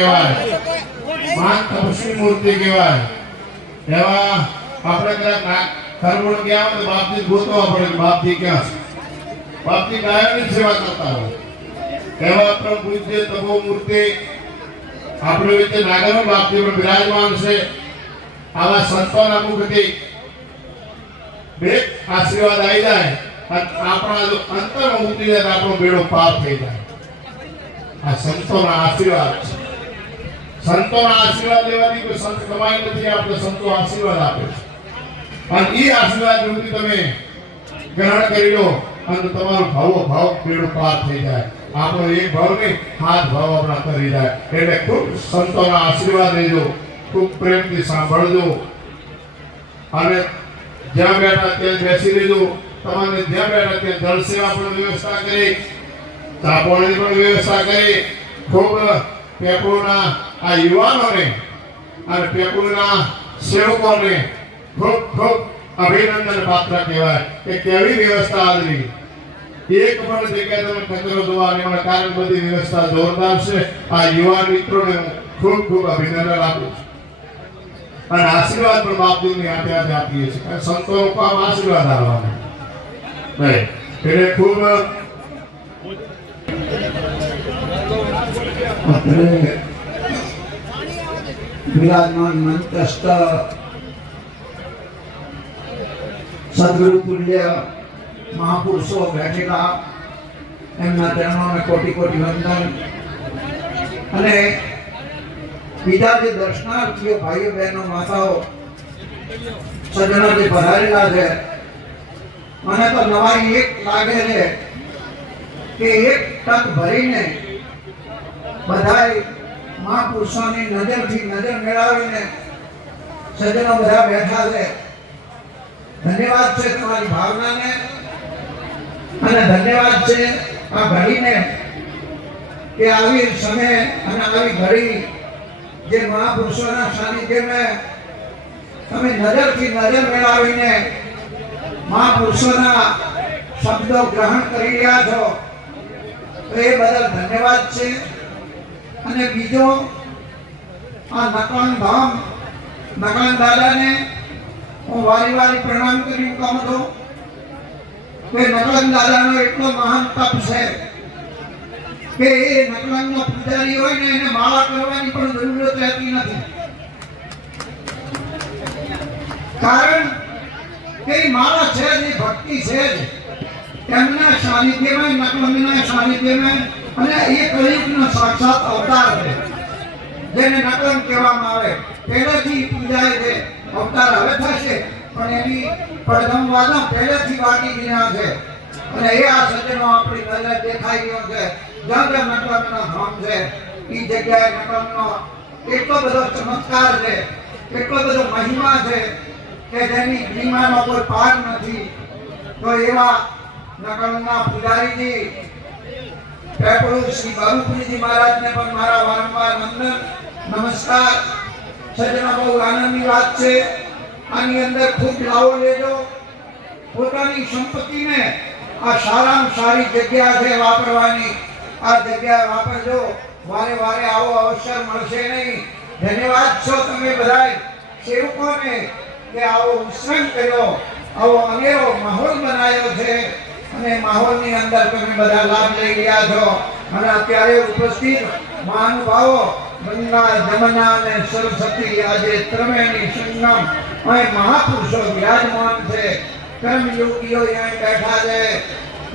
કહેવાય, મહાન તપસ્વી મૂર્તિ કહેવાય. એવા આપણે કદાચ ખરવડ ગયા હોય તો બાપજી ગોતવા પડે કે બાપજી ક્યાં છે. બાપજી ગાયોની સેવા કરતા હોય એવા પ્રભુ પૂજ્ય તપો મૂર્તિ આપણે વચ્ચે નાગર બાપજી પર બિરાજમાન છે. આવા સંતોના મુખથી બે આશીર્વાદ આવી જાય અને આપણા જો અંતરમાં ઉતરી જાય તો આપણો બેડો પાર થઈ જાય. આ સંતોના આશીર્વાદ છે. સંતોના આશીર્વાદ લેવાની કોઈ સંત કમાઈ નથી, આપણે સંતો આશીર્વાદ આપે છે. અને એ આશીર્વાદ રૂપી તમે ગ્રહણ કરી લો અને તમારો ભાવ બેડો પાર થઈ જાય. આપણો એક ભાવ નહીં 7 ભાવ આપણા કરી જાય. એટલે ખૂબ સંતોના આશીર્વાદ લેજો, ખૂબ પ્રેમથી સાંભળજો અને જ્યાં બેઠા ત્યાં બેસી લેજો. તમારે જ્યાં બેઠા ત્યાં જળ સેવા પણ વ્યવસ્થા કરી, ચા પાણીની પણ વ્યવસ્થા કરી. ખૂબ પેપળુના આ યુવાનોને અને પેપળુના સેવકોને ખૂબ ખૂબ અભિનંદન પાત્ર કહેવાય કે કેવી વ્યવસ્થા આદરી. એક પણ જગ્યાએ તમે કચરો જોવા નહીં મળે, કારણ બધી વ્યવસ્થા જોરદાર છે. આ યુવાન મિત્રોને હું ખૂબ ખૂબ અભિનંદન આપું છું અને આશીર્વાદ પણ બાપજીની હાથે હાથે આપીએ છીએ. સંતોનો કામ આશીર્વાદ આપવાનો નહીં. એટલે ખૂબ વિરાજમાન મંત્રસ્થ સદગુરુ તુલ્ય મહાપુરુષો બેઠેલા એમના ચરણોને કોટી કોટી વંદન. અને બીજા જે દર્શનાર્થીઓ ભાઈઓ બહેનો માતાઓ સજ્જનો જે પધારેલા છે, મને તો નવાઈ એક લાગે છે કે એક તક ભરીને બધાય મહાપુરુષોની નજરથી નજર મેળવીને સજ્જનો બધા બેઠા છે. ધન્યવાદ છે તમારી ભાવનાને અને ધન્યવાદ છે આ ઘડીને કે આવી સમય અને આવી ઘડી જે મહાપુરુષોના સાનિધ્યમાં તમે નજરથી નજર મેળવીને મહાપુરુષોના શબ્દો ગ્રહણ કરી રહ્યા છો તો એ બદલ ધન્યવાદ છે. અને બીજો આ નકળન ધામ નકળન દાદાને હું વારી વારી પ્રણામ કરી મૂકું છું કે નકળન દાદાનો એટલો મહાન તપ છે કે એ નકળનનો પૂજારી હોય ને એને માળા કરવાની પણ જરૂરત રહેતી નથી. કારણ કે માળા છે જે ભક્તિ છે જ એમના સાનિધ્યમાં, નકળનના સાનિધ્યમાં. અને એ કળિયુગનો સાક્ષાત અવતાર છે જેને નકળન કહેવામાં આવે. પહેલેથી પૂજાય છે, અવતાર હવે થશે પણ એની પડઘમવાદા પહેલેથી બાકી ગયા છે. અને એ આ સજ્જનો આપણી નજરે દેખાઈ ગયો છે. જ્યાં જ્યાં નકળનનો ધામ છે એ જગ્યાએ નકળનનો એટલો બધો ચમત્કાર છે, એટલો બધો મહિમા છે કે જેની મહિમાનો કોઈ પાર નથી. તો એવા નકળનના પૂજારીજી પેપળુ શ્રી બાબુપુરીજી મહારાજને પણ મારા વારંવાર વંદન નમસ્કાર. સજ્જનો બહુ આનંદની વાત છે. આની અંદર ખૂબ લાવો લેજો. પોતાની સંપત્તિને આ સારામાં સારી જગ્યા છે વાપરવાની. આ જગ્યા વાપરજો. વારે વારે આવો અવસર મળશે નહીં. ધન્યવાદ છો તમે બધાય સેવકોને કે આવો ઉત્સંગ કર્યો, આવો અનેરો માહોલ બનાવ્યો છે અને માહોલની અંદર તમે બધા લાભ લઈ રહ્યા છો. અને અત્યારે ઉપસ્થિત મહાનુભાવો ગંગા, જમના અને સરસ્વતી આજે ત્રણેયની સંગમ અહીં મહાપુરુષો વિરાજમાન છે. કર્મ યોગીઓ અહીં બેઠા છે,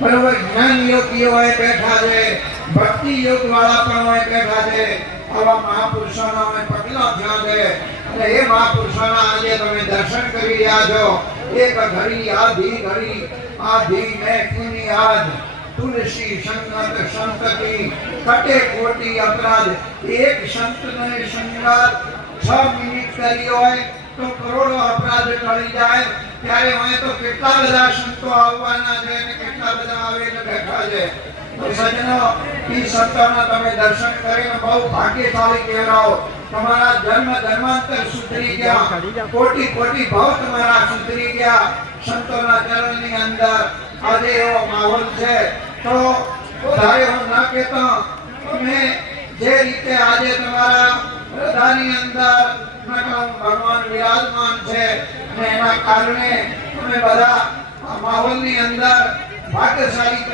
બરોબર, જ્ઞાન યોગીઓ અહીં બેઠા છે, ભક્તિ યોગ વાળા પણ અહીં બેઠા છે. આવા મહાપુરુષોના અહીં પગલા થયા છે અને એ મહાપુરુષોના આજે તમે દર્શન કરી રહ્યા છો. એક ઘડી આધી ઘડી આધી મેં કુની આજ તુલસી સંગત સંતતિ કટે કોટી અપરાધ. એક સંતને સંગાત 6 મિનિટ કરી હોય તો કરોડો અપરાધ ટળી જાય. ત્યારે હોય તો કેટલા બધા સંતો આવવાના છે અને કેટલા બધા આવીને બેઠા છે. તો સજ્જનો ઈ સંતોના તમે દર્શન કરીને બહુ ભાગ્યશાળી કહેવાઓ. તમારા જન્મ ધર્માંતર સુધરી ગયા, કોટી કોટી ભાવ તમારા સુધરી ગયા સંતોના ચરણની અંદર. આજે એવો માહોલ છે તો વધારે હું ના કહેતો, તમે જે રીતે આજે તમારા હૃદયની અંદર નકમ ભગવાન વિરાજમાન છે અને એના કારણે તમે બધા આ માહોલની અંદર ભાગ્યશાળી